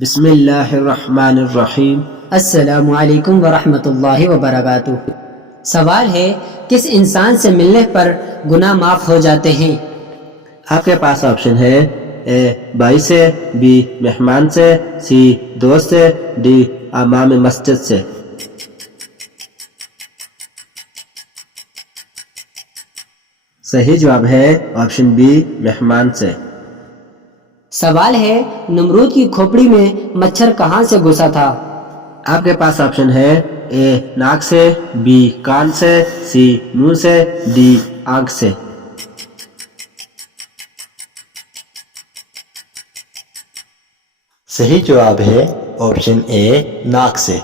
بسم اللہ الرحمن الرحیم۔ السلام علیکم ورحمۃ اللہ وبرکاتہ۔ سوال ہے، کس انسان سے ملنے پر گناہ معاف ہو جاتے ہیں؟ آپ کے پاس آپشن ہے اے بھائی سے، بی مہمان سے، سی دوست سے، ڈی امام مسجد سے۔ صحیح جواب ہے آپشن بی مہمان سے۔ سوال ہے، نمرود کی کھوپڑی میں مچھر کہاں سے گھسا تھا؟ آپ کے پاس آپشن ہے اے ناک سے، بی کان سے، سی منہ سے، ڈی آنکھ سے۔ صحیح جواب ہے آپشن اے ناک سے۔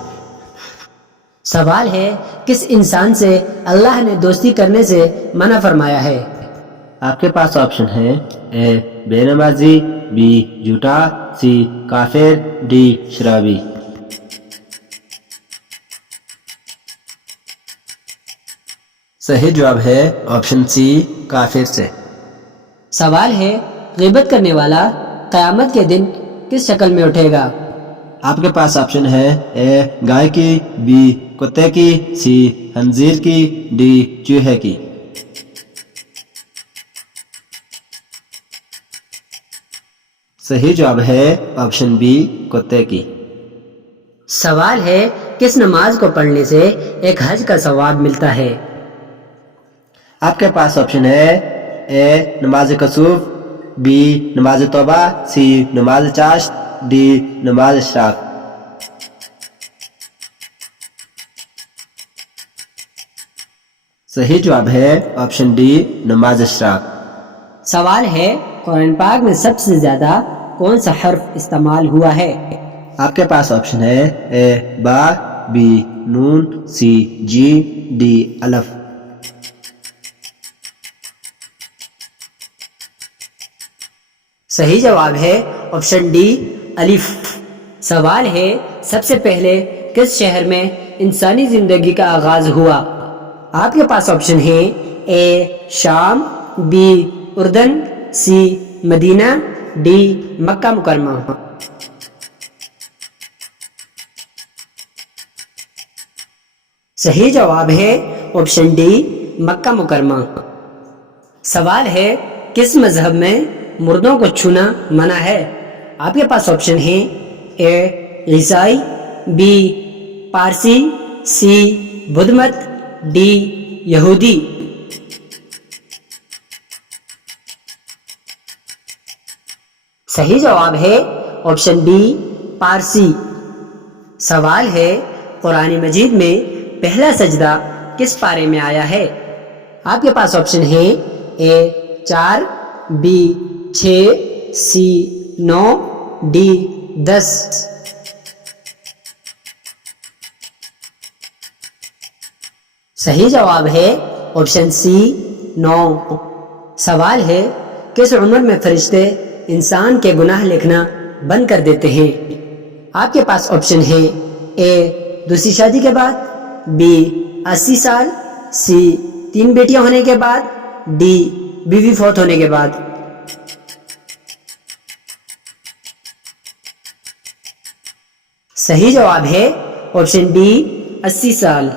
سوال ہے، کس انسان سے اللہ نے دوستی کرنے سے منع فرمایا ہے؟ آپ کے پاس آپشن ہے اے بے نمازی، بی جھوٹا، سی کافر، ڈی شرابی۔ صحیح جواب ہے آپشن سی کافر سے۔ سوال ہے، غیبت کرنے والا قیامت کے دن کس شکل میں اٹھے گا؟ آپ کے پاس آپشن ہے اے گائے کی، بی کتے کی، سی خنزیر کی، ڈی چوہے کی۔ صحیح جواب ہے آپشن بی کتے کی۔ سوال ہے، کس نماز کو پڑھنے سے ایک حج کا ثواب ملتا ہے؟ آپ کے پاس آپشن ہے اے نماز کسوف، بی نماز توبہ، سی نماز چاشت، ڈی نماز اشراق۔ صحیح جواب ہے آپشن ڈی نماز اشراق۔ سوال ہے، قرآن پاک میں سب سے زیادہ کون سا حرف استعمال ہوا ہے؟ آپ کے پاس آپشن ہے اے با، be known, C G, D الف۔ صحیح جواب ہے آپشن ڈی الف۔ سوال ہے، سب سے پہلے کس شہر میں انسانی زندگی کا آغاز ہوا؟ آپ کے پاس آپشن ہے اے شام، بی اردن، سی مدینہ، ڈی مکہ مکرمہ۔ صحیح جواب ہے آپشن ڈی مکہ مکرمہ۔ سوال ہے، کس مذہب میں مردوں کو چھونا منع ہے؟ آپ کے پاس آپشن ہے اے عیسائی، بی پارسی، سی بدھ مت، ڈی یہودی۔ صحیح جواب ہے آپشن ڈی پارسی۔ سوال ہے، قرآن مجید میں پہلا سجدہ کس پارے میں آیا ہے؟ آپ کے پاس آپشن ہے اے 4، بی 6، سی 9، ڈی 10۔ صحیح جواب ہے آپشن سی 9۔ سوال ہے، کس عمر میں فرشتے انسان کے گناہ لکھنا بند کر دیتے ہیں؟ آپ کے پاس آپشن ہے اے دوسری شادی کے بعد، بی 80 سال، سی 3 بیٹیاں ہونے کے بعد، ڈی بیوی فوت ہونے کے بعد۔ صحیح جواب ہے آپشن ڈی 80 سال۔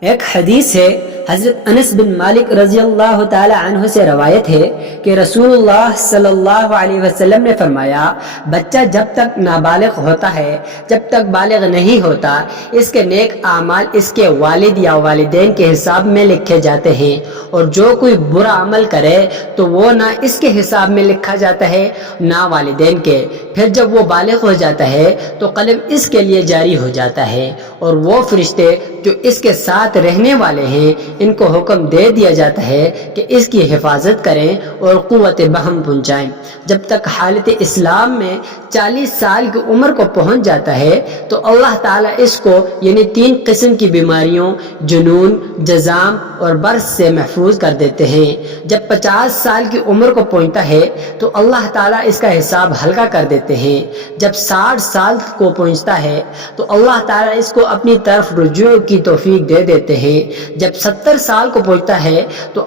ایک حدیث ہے، حضرت انس بن مالک رضی اللہ تعالی عنہ سے روایت ہے کہ رسول اللہ صلی اللہ علیہ وسلم نے فرمایا، بچہ جب تک نابالغ ہوتا ہے، جب تک بالغ نہیں ہوتا، اس کے نیک اعمال اس کے والد یا والدین کے حساب میں لکھے جاتے ہیں، اور جو کوئی برا عمل کرے تو وہ نہ اس کے حساب میں لکھا جاتا ہے نہ والدین کے۔ پھر جب وہ بالغ ہو جاتا ہے تو قلم اس کے لیے جاری ہو جاتا ہے، اور وہ فرشتے جو اس کے ساتھ رہنے والے ہیں ان کو حکم دے دیا جاتا ہے کہ اس کی حفاظت کریں اور قوت بہم پہنچائیں۔ جب تک حالت اسلام میں 40 سال کی عمر کو پہنچ جاتا ہے تو اللہ تعالیٰ اس کو یعنی 3 قسم کی بیماریوں، جنون، جذام اور برص سے محفوظ کر دیتے ہیں۔ جب 50 سال کی عمر کو پہنچتا ہے تو اللہ تعالیٰ اس کا حساب ہلکا کر دیتے لگتے ہیں۔ جب 60 سال کو پہنچتا ہے تو اللہ تعالیٰ اس کو اپنی طرف رجوع کی توفیق دے دیتے ہیں۔ جب 70 سال کو پہنچتا ہے تو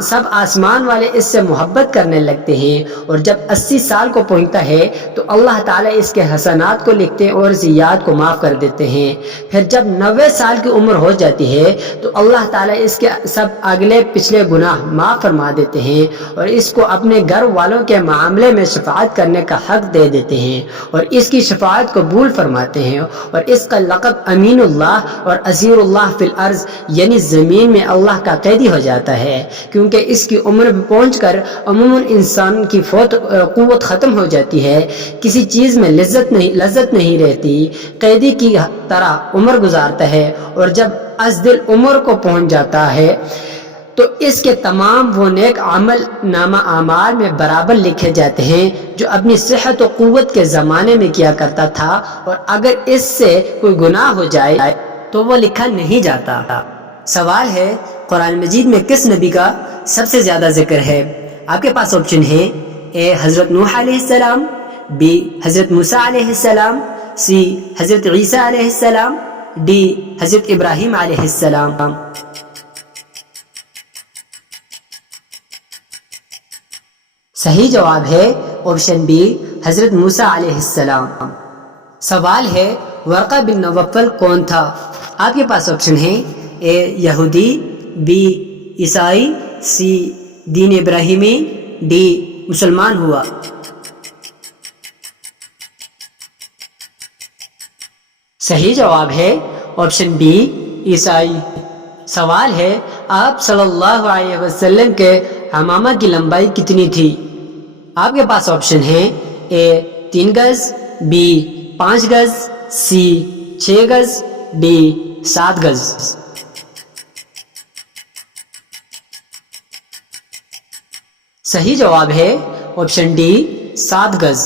سب آسمان والے اس سے محبت کرنے لگتے ہیں، اور جب 80 سال کو پہنچتا ہے تو اللہ تعالیٰ اس کے حسنات کو لکھتے ہیں اور سیئات کو معاف کر دیتے ہیں۔ پھر جب 90 سال کی عمر ہو جاتی ہے تو اللہ تعالیٰ اس کے سب اگلے پچھلے گناہ معاف فرما دیتے ہیں اور اس کو اپنے گھر والوں کے معاملے میں شفاعت کرنے کا حق دے دیتے ہیں اور اس کی شفاعت قبول فرماتے ہیں، اور اس کا لقب امین اللہ اور اسیر اللہ فی الارض یعنی زمین میں اللہ کا قیدی ہو جاتا ہے، کیونکہ اس کی عمر میں پہنچ کر عموماً انسان کی قوت ختم ہو جاتی ہے، کسی چیز میں لذت نہیں رہتی، قیدی کی طرح عمر گزارتا ہے، اور جب ازدل عمر کو پہنچ جاتا ہے تو اس کے تمام وہ نیک عمل نامہ اعمال میں برابر لکھے جاتے ہیں جو اپنی صحت و قوت کے زمانے میں کیا کرتا تھا، اور اگر اس سے کوئی گناہ ہو جائے تو وہ لکھا نہیں جاتا۔ سوال ہے، قرآن مجید میں کس نبی کا سب سے زیادہ ذکر ہے؟ آپ کے پاس آپشن ہے، اے حضرت نوح علیہ السلام، بی حضرت موسیٰ علیہ السلام، سی حضرت عیسیٰ علیہ السلام، ڈی حضرت ابراہیم علیہ السلام۔ صحیح جواب ہے آپشن بی حضرت موسیٰ علیہ السلام۔ سوال ہے، ورقہ بن نوفل کون تھا؟ آپ کے پاس آپشن ہے، اے یہودی، بی عیسائی، سی دین ابراہیمی، ڈی مسلمان ہوا۔ صحیح جواب ہے آپشن بی عیسائی۔ سوال ہے، آپ صلی اللہ علیہ وسلم کے عمامہ کی لمبائی کتنی تھی؟ آپ کے پاس آپشن ہے، اے 3 گز، بی 5 گز، سی 6 گز، ڈی 7 گز۔ صحیح جواب ہے آپشن ڈی 7 گز۔